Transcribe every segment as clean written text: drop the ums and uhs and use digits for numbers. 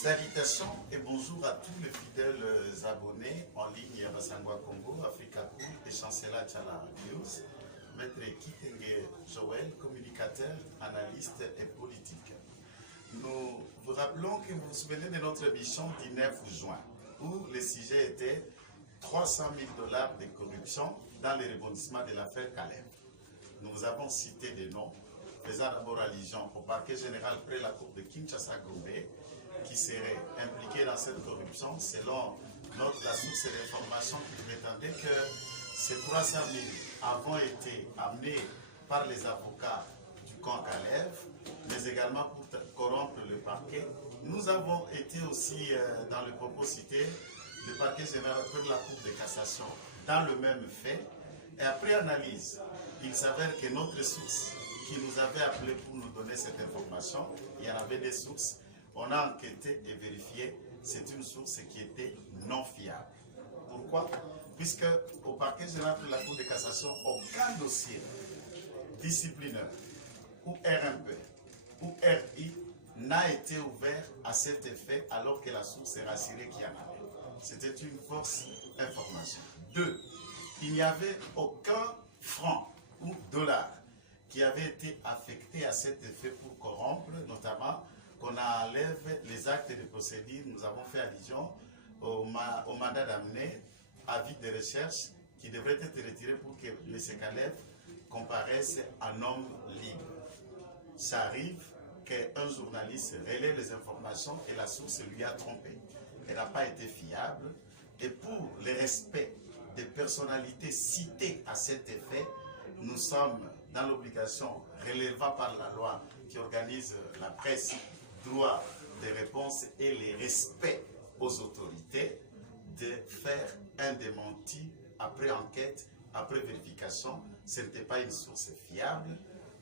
Salutations et bonjour à tous les fidèles abonnés en ligne à Basangwa Congo, Africa Cool et Chancela Tchala News. Maître Kitenge Joël, communicateur, analyste et politique. Nous vous rappelons que vous vous souvenez de notre émission du 9 juin où le sujet était 300 000 $ de corruption dans les rebondissements de l'affaire Caleb. Nous vous avons cité des noms faisant d'abord allusion au parquet général près la cour de Kinshasa-Gombe qui serait impliqué dans cette corruption selon la source d'information qui prétendait que ces 300 000 avaient été amenés par les avocats du camp Caleb, mais également pour corrompre le parquet. Nous avons été aussi dans le propos cité le parquet général près la cour de cassation dans le même fait. Et après analyse, il s'avère que notre source qui nous avait appelé pour nous donner cette information, il y en avait des sources, on a enquêté et vérifié, c'est une source qui était non fiable. Pourquoi? Puisque au parquet général de la Cour de cassation, aucun dossier disciplinaire ou RMP ou RI n'a été ouvert à cet effet alors que la source est rassurée qu'il y en avait. C'était une fausse information. 2. Il n'y avait aucun franc ou dollar qui avait été affecté à cet effet pour corrompre, notamment qu'on enlève les actes de procédure. Nous avons fait allusion au mandat d'amener, avis de recherche qui devrait être retiré pour que M. Caleb comparaisse en homme libre. Ça arrive qu'un journaliste relaie les informations et la source lui a trompé. Elle n'a pas été fiable. Et pour le respect des personnalités citées à cet effet, nous sommes dans l'obligation relevant par la loi qui organise la presse, droit de réponse et les respects aux autorités, de faire un démenti après enquête, après vérification. Ce n'était pas une source fiable.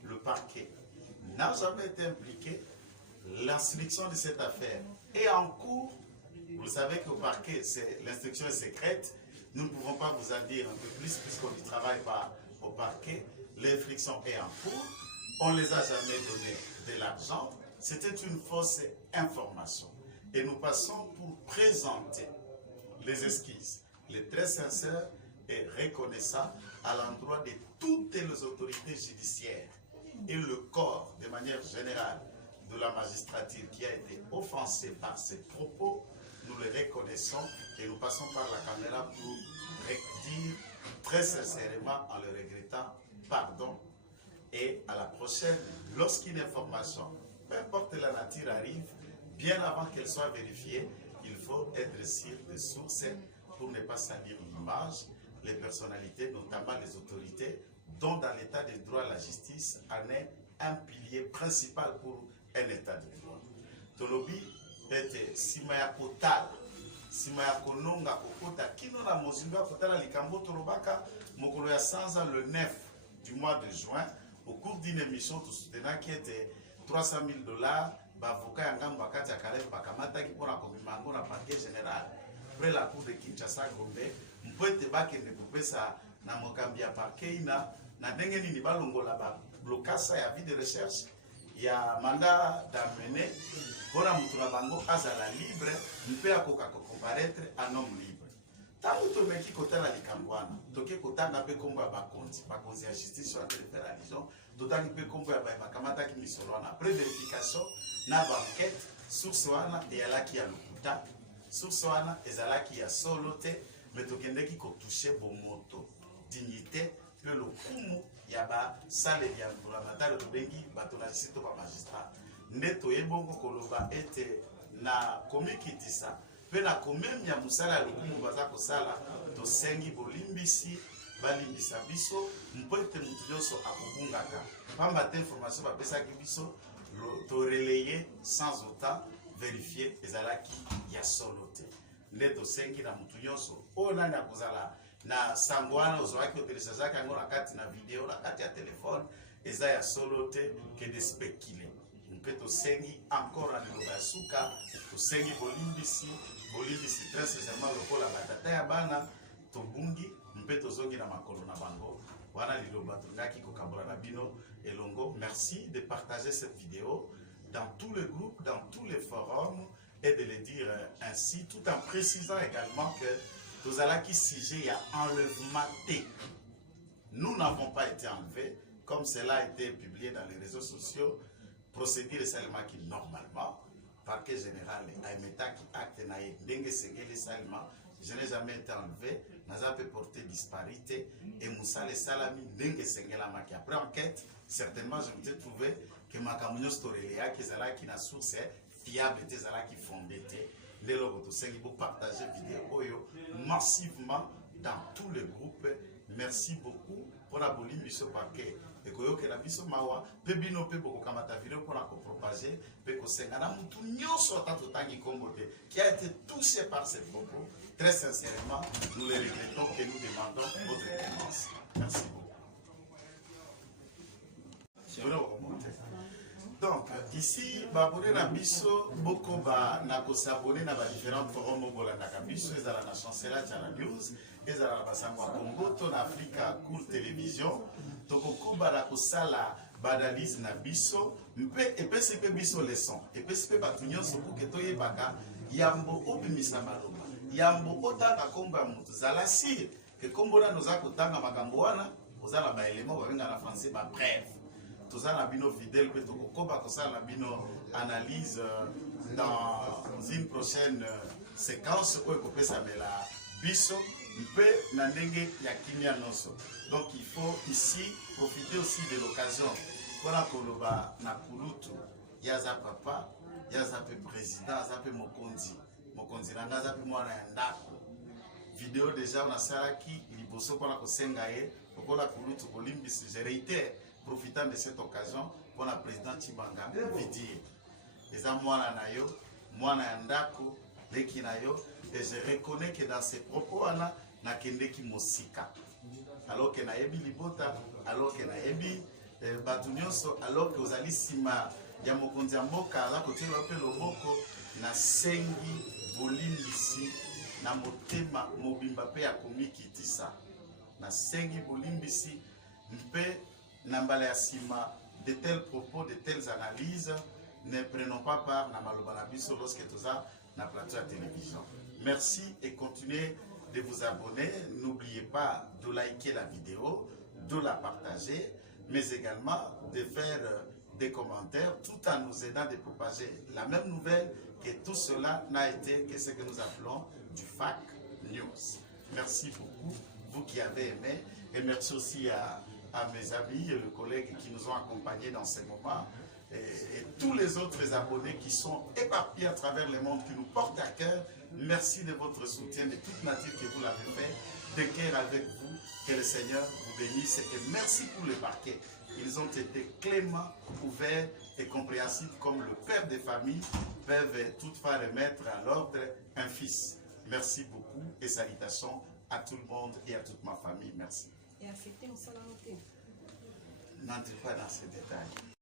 Le parquet n'a jamais été impliqué. L'instruction de cette affaire est en cours. Vous savez qu'au parquet, l'instruction est secrète. Nous ne pouvons pas vous en dire un peu plus puisqu'on ne travaille pas au parquet. L'instruction est en cours. On ne les a jamais donné de l'argent. C'était une fausse information. Et nous passons pour présenter les esquisses, les très sincères et reconnaissants à l'endroit de toutes les autorités judiciaires et le corps, de manière générale, de la magistrature qui a été offensé par ces propos. Nous les reconnaissons et nous passons par la caméra pour dire très sincèrement en le regrettant pardon et à la prochaine, lorsqu'une information, peu importe la nature, arrive, bien avant qu'elle soit vérifiée, il faut être sûr des sources pour ne pas salir l'image, les personnalités, notamment les autorités, dont dans l'état de droit la justice en est un pilier principal pour un état de droit. Tolobi était Simaya Kotala, Simaya Kononga Kokota, Kino na Mozinga Kotala Likambo Torobaka, Mokolo ya Sanza le 9 du mois de juin, au cours d'une émission tout soutenant qui était 300 000 $, bavoka yangambo bakati ya Caleb bakamataki mpona komimango na parquet général près la cour de Kinshasa-Gombe mpo ete bakende kopesa na mokambi ya parquet na ndenge nini balongola bablokasa ya vie de recherche ya mandat d'amener mpona mutu na bango azala libre mpe akoka kocomparaître en homme libre. Tango tomeki kotala likambo wana toke kotanga mpe kombo ya bakonzi ya justice wana telefere allusion totangi mpe kombo ya bakamataki misolo wana après vérification na banquête source wana eyalaki ya lokuta source wana ezalaki ya solo te mais tokendeki kotouche bomoto dignité mpe lokumu ya basaleli ya mbulamatari tobengi bato na justice to bamagistrat nde toyebongo koloba ete na komikitisa mpe na komemia mosala ya lokumu baza kosala tosengi bolimbisi balimbisa biso mpo ete motu nyonso akobungaka pamba te information bapesaki biso toreleye sans autant vérifier ezalaki ya solo te nde tosengi na motu nyonso oyo nani akozala na sango wana ozwaki otelesazaki yango na kati na video na kati ya telefone eza ya solo te ke de spéculer mpe tosengi encore na liloba ya suka tosengi bolimbisi très sincèrement lokola batata ya bana tobungi mpe tozongi na makolo na bango wana liloba tongaki kokambola na bino elongo. Merci de partager cette vidéo dans tous les groupes, dans tous les forums et de le dire ainsi, tout en précisant également que nous allons qui sujet à enlèvement T. Nous n'avons pas été enlevés, comme cela a été publié dans les réseaux sociaux, procédure seulement qui normalement, parquet général Aimeta qui acte naïe, dengue sengeli seulement, je n'ai jamais été enlevé, n'a pas porté disparité, et Moussa les salami dengue sengela maki. Après enquête, certainement je me suis trouvé que ma camunion storéléa qui est là qui n'a source fiable était là qui fondait les logos pour partager vidéo massivement dans tous les groupes. Merci beaucoup pour la boline du paquet. Et que la biso mawa, pe bino pe boko kamata vidéo pour la propager, pe ko sengana mutu nyonso tatotangi kombote qui a été touché par ces propos. Très sincèrement, nous les regrettons et nous demandons votre clémence. Merci beaucoup. Donc, ici, babone na biso, boko ba na ko s'abonner na ba différents forums bola na biso, ezala na chancela Channel News, ezala na basangwa Congo, ton Africa Cool Télévision, toko ba na ko sala badalise na biso, mpe epesi pe biso leçon, epesi pe batunyo soko ke toye baka, yambo obimisa maloma, yambo otaka komba mutu, zala si, ke kombo na noza kotanga makambo wana, ozala ba élément babenga na français ba bref. Tout ça, la bino fidèle, la bino analyse dans une prochaine séquence où on peut s'appeler la biso, donc il faut ici profiter aussi de l'occasion pour la koloba na kulutu yaza papa yaza pe président yaza pe mokonzi na yaza pe mwana ya ndako vidéo déjà on a salaki liboso pour la kosenga ye pour la kulutu kolimbisi je réitère. Profitant de cette occasion pour la présidente Chibanga veut dire les amouana nayo, mwana yandako, leki nayo, et je reconnais que dans ses propos na kende ki mosika. Alors que na yebi libota, alors que na yebi batunyoso, alors que ozali sima ya mokonzi mboka la kote lope loboko na sengi bolimbisi na motema mobimba pe ya komiki tisa. Na sengi bolimbisi mpe Nambala Sima, de tels propos, de telles analyses, ne prenons pas part à Malobanabiso lorsque tout ça na plateau à télévision. Merci et continuez de vous abonner. N'oubliez pas de liker la vidéo, de la partager, mais également de faire des commentaires tout en nous aidant de propager la même nouvelle que tout cela n'a été que ce que nous appelons du FAC News. Merci beaucoup, vous qui avez aimé, et merci aussi à mes amis et les collègues qui nous ont accompagnés dans ces moments et tous les autres abonnés qui sont éparpillés à travers le monde, qui nous portent à cœur. Merci de votre soutien, de toute nature que vous l'avez fait, de cœur avec vous, que le Seigneur vous bénisse et merci pour le parquet. Ils ont été cléments, ouverts et compréhensifs comme le père de famille peuvent toutefois remettre à l'ordre un fils. Merci beaucoup et salutations à tout le monde et à toute ma famille. Merci. Et affecter en salamité. N'entrez pas dans ces détails.